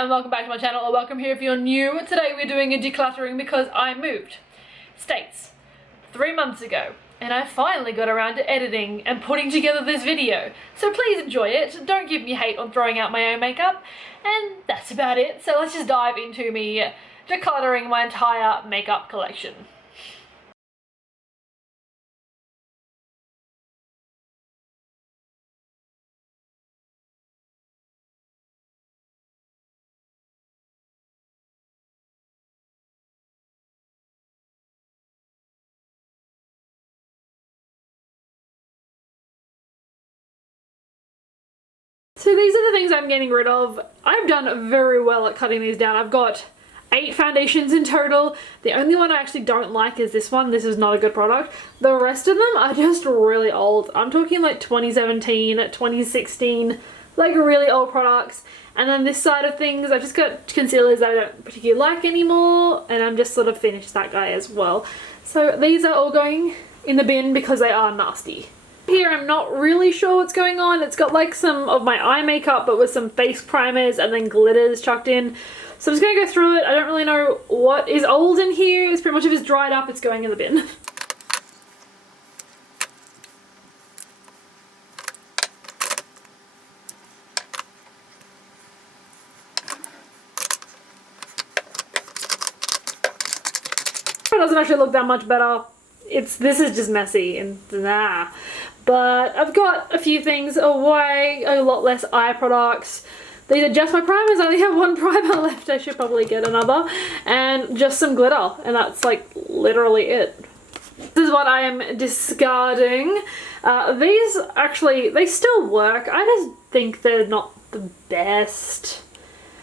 and welcome back to my channel, or welcome here if you're new. Today we're doing a decluttering because I moved states 3 months ago and I finally got around to editing and putting together this video. So please enjoy it, don't give me hate on throwing out my own makeup, and that's about it. So let's just dive into me decluttering my entire makeup collection. So these are the things I'm getting rid of. I've done very well at cutting these down. I've got 8 foundations in total. The only one I actually don't like is this one. This is not a good product. The rest of them are just really old. I'm talking like 2017, 2016, like really old products. And then this side of things, I've just got concealers that I don't particularly like anymore, and I'm just sort of finished that guy as well. So these are all going in the bin because they are nasty. Here I'm not really sure what's going on. It's got like some of my eye makeup but with some face primers and then glitters chucked in. So I'm just going to go through it. I don't really know what is old in here. It's pretty much, if it's dried up, it's going in the bin. It doesn't actually look that much better. This is just messy and nah. But I've got a few things away, a lot less eye products. These are just my primers. I only have one primer left. I should probably get another. And just some glitter. And that's like literally it. This is what I am discarding. These actually, they still work. I just think they're not the best.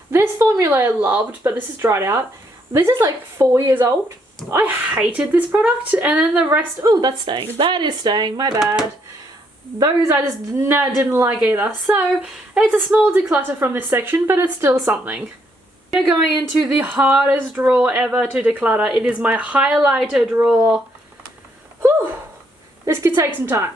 This formula I loved, but this is dried out. This is like 4 years old. I hated this product, and then the rest, oh, that's staying. That is staying, my bad. Those I just didn't like either. So it's a small declutter from this section, but it's still something. We're going into the hardest drawer ever to declutter. It is my highlighter drawer. Whew, this could take some time.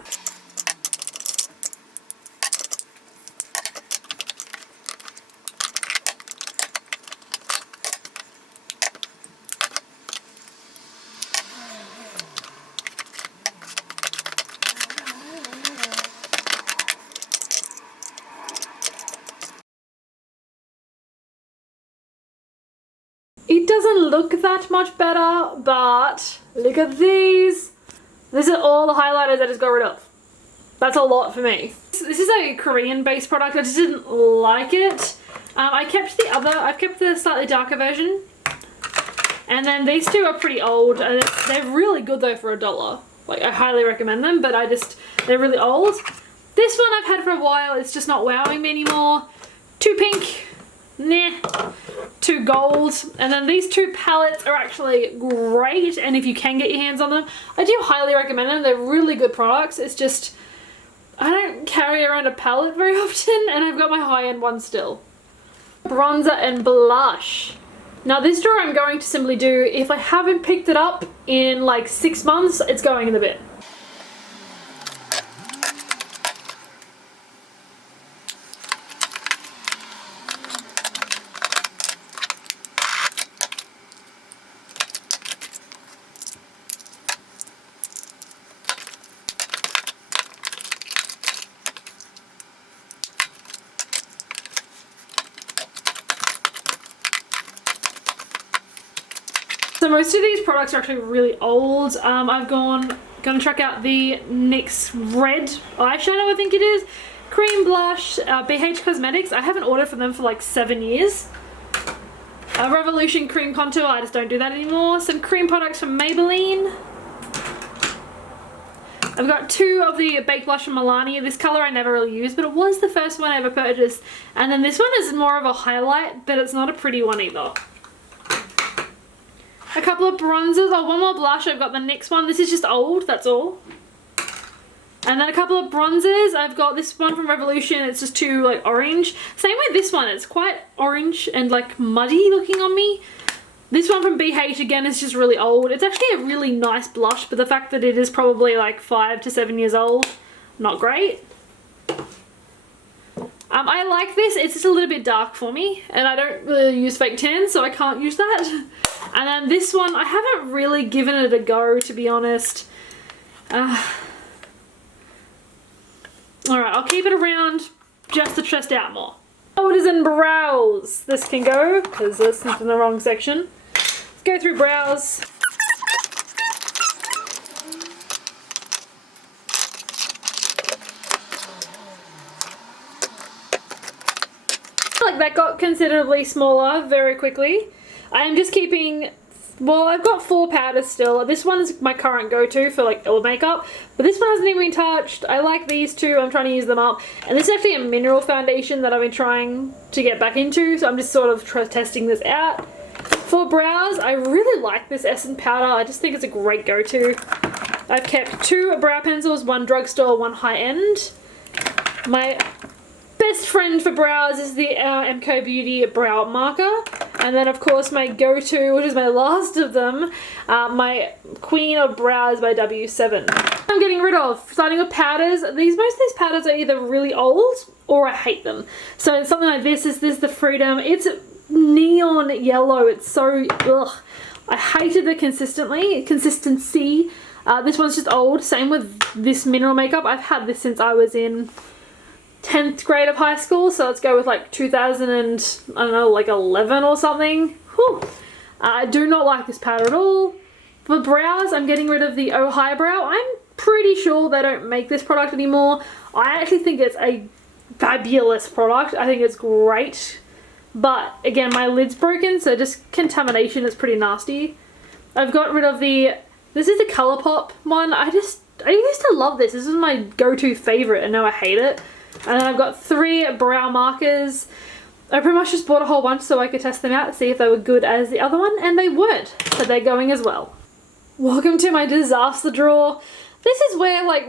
It doesn't look that much better, but look at these. These are all the highlighters I just got rid of. That's a lot for me. This is a Korean-based product. I just didn't like it. I've kept the slightly darker version. And then these two are pretty old. They're really good though for $1. Like, I highly recommend them, but they're really old. This one I've had for a while. It's just not wowing me anymore. Too pink. Nah. Too gold. And then these two palettes are actually great, and if you can get your hands on them, I do highly recommend them. They're really good products. It's just I don't carry around a palette very often, and I've got my high-end one still. Bronzer and blush. Now this drawer I'm going to simply do, if I haven't picked it up in like 6 months, it's going in the bin. So most of these products are actually really old. I've gonna check out the NYX Red eyeshadow, I think it is. Cream blush, BH Cosmetics. I haven't ordered from them for like 7 years. Revolution cream contour, I just don't do that anymore. Some cream products from Maybelline. I've got 2 of the Baked Blush from Milani. This color I never really used, but it was the first one I ever purchased. And then this one is more of a highlight, but it's not a pretty one either. A couple of bronzers. Oh, one more blush. I've got the NYX one. This is just old, that's all. And then a couple of bronzers. I've got this one from Revolution. It's just too like orange. Same with this one. It's quite orange and like muddy looking on me. This one from BH again is just really old. It's actually a really nice blush, but the fact that it is probably like 5 to 7 years old, not great. I like this. It's just a little bit dark for me, and I don't really use fake tan, so I can't use that. And then this one, I haven't really given it a go, to be honest. Alright, I'll keep it around just to test out more. Shoulders and brows. This can go, because this is in the wrong section. Let's go through brows. Like that got considerably smaller very quickly. I am just keeping, well, I've got 4 powders still. This one's my current go-to for like all makeup, but this one hasn't even been touched. I like these two. I'm trying to use them up, and this is actually a mineral foundation that I've been trying to get back into, so I'm just sort of testing this out. For brows, I really like this Essence powder. I just think it's a great go-to. I've kept 2 brow pencils, one drugstore, one high-end. My best friend for brows is the MCO Beauty brow marker, and then of course my go-to, which is my last of them, my Queen of Brows by W7. I'm getting rid of, starting with powders. Most of these powders are either really old or I hate them. So something like this is the Freedom. It's neon yellow. It's so ugh. I hated the consistency. This one's just old. Same with this mineral makeup. I've had this since I was in 10th grade of high school, so let's go with like 2000 and I don't know, like 11 or something. Whew. I do not like this powder at all. For brows, I'm getting rid of the Oh Highbrow. I'm pretty sure they don't make this product anymore. I actually think it's a fabulous product. I think it's great, but again, my lid's broken, so just contamination is pretty nasty. I've got rid of this is the ColourPop one. I used to love this. This is my go-to favorite, and now I hate it. And then I've got 3 brow markers. I pretty much just bought a whole bunch so I could test them out, see if they were good as the other one, and they weren't, so they're going as well. Welcome to my disaster drawer. This is where like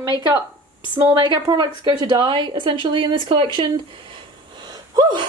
small makeup products go to die, essentially, in this collection. Whew.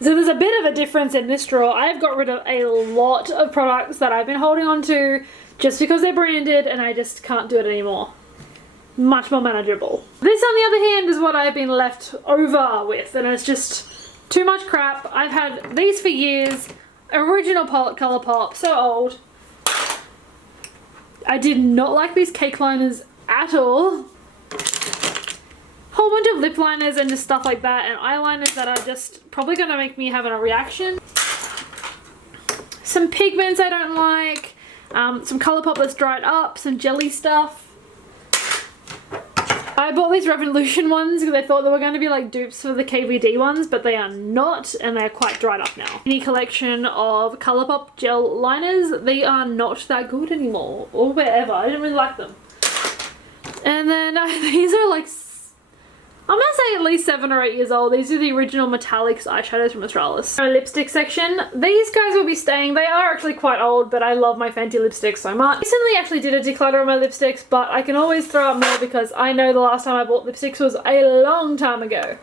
So there's a bit of a difference in this drawer. I've got rid of a lot of products that I've been holding on to just because they're branded, and I just can't do it anymore. Much more manageable. This, on the other hand, is what I've been left over with, and it's just too much crap. I've had these for years. Original ColourPop, so old. I did not like these cake liners at all. Whole bunch of lip liners and just stuff like that, and eyeliners that are just probably gonna make me have a reaction. Some pigments I don't like, some ColourPop that's dried up, some jelly stuff. I bought these Revolution ones because I thought they were going to be like dupes for the KVD ones, but they are not, and they're quite dried up now. Any collection of ColourPop gel liners, they are not that good anymore, or wherever. I didn't really like them. And then these are like, I'm gonna say at least 7 or 8 years old. These are the original metallics eyeshadows from Australis. My lipstick section. These guys will be staying. They are actually quite old, but I love my Fenty lipsticks so much. Recently actually did a declutter on my lipsticks, but I can always throw out more because I know the last time I bought lipsticks was a long time ago.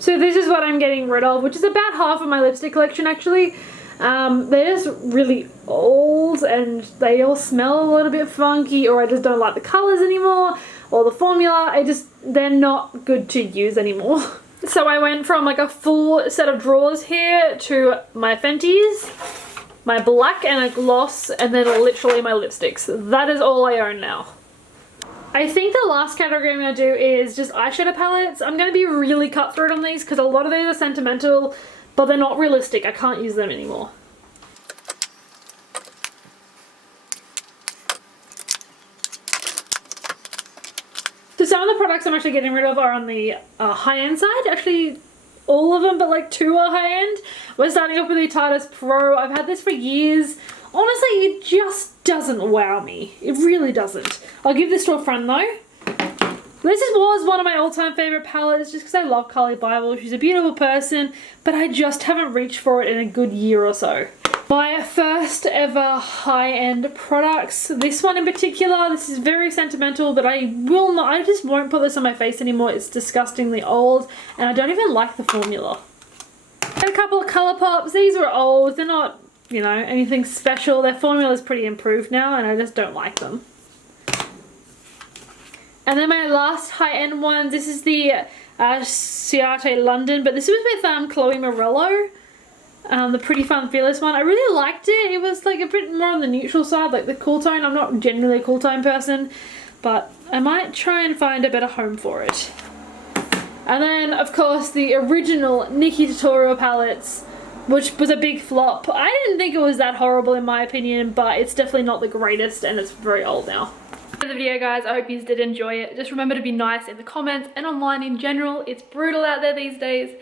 So this is what I'm getting rid of, which is about half of my lipstick collection actually. They're just really old and they all smell a little bit funky, or I just don't like the colours anymore, or the formula. They're not good to use anymore. So I went from like a full set of drawers here to my Fenties, my black and a gloss, and then literally my lipsticks. That is all I own now. I think the last category I'm going to do is just eyeshadow palettes. I'm going to be really cutthroat on these because a lot of these are sentimental, but they're not realistic. I can't use them anymore. So some of the products I'm actually getting rid of are on the high-end side. Actually, all of them, but like 2 are high-end. We're starting off with the Tardis Pro. I've had this for years. Honestly, it just doesn't wow me. It really doesn't. I'll give this to a friend though. This was one of my all-time favorite palettes just because I love Carly Bible. She's a beautiful person, but I just haven't reached for it in a good year or so. My first ever high-end products. This one in particular, this is very sentimental, but I just won't put this on my face anymore. It's disgustingly old, and I don't even like the formula. Got a couple of colour pops. These were old. They're not, you know, anything special. Their formula is pretty improved now, and I just don't like them. And then my last high-end one, this is the Ciate London, but this was with Chloe Morello, the Pretty Fun Fearless one. I really liked it. It was like a bit more on the neutral side, like the cool tone. I'm not generally a cool tone person, but I might try and find a better home for it. And then, of course, the original Nikki Tutorial palettes, which was a big flop. I didn't think it was that horrible in my opinion, but it's definitely not the greatest, and it's very old now. For the video, guys, I hope you did enjoy it. Just remember to be nice in the comments and online in general. It's brutal out there these days.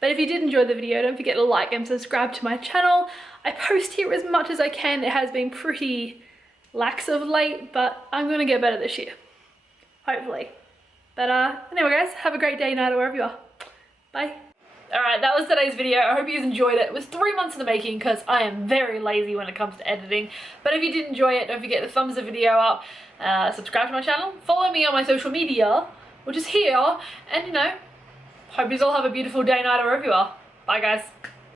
But if you did enjoy the video, don't forget to like and subscribe to my channel. I post here as much as I can. It has been pretty lax of late, but I'm gonna get better this year. Hopefully. But anyway, guys, have a great day, night, or wherever you are. Bye. Alright, that was today's video. I hope you enjoyed it. It was 3 months in the making because I am very lazy when it comes to editing. But if you did enjoy it, don't forget to thumbs the video up, subscribe to my channel, follow me on my social media, which is here, and you know, hope you all have a beautiful day, night, or wherever you are. Bye, guys.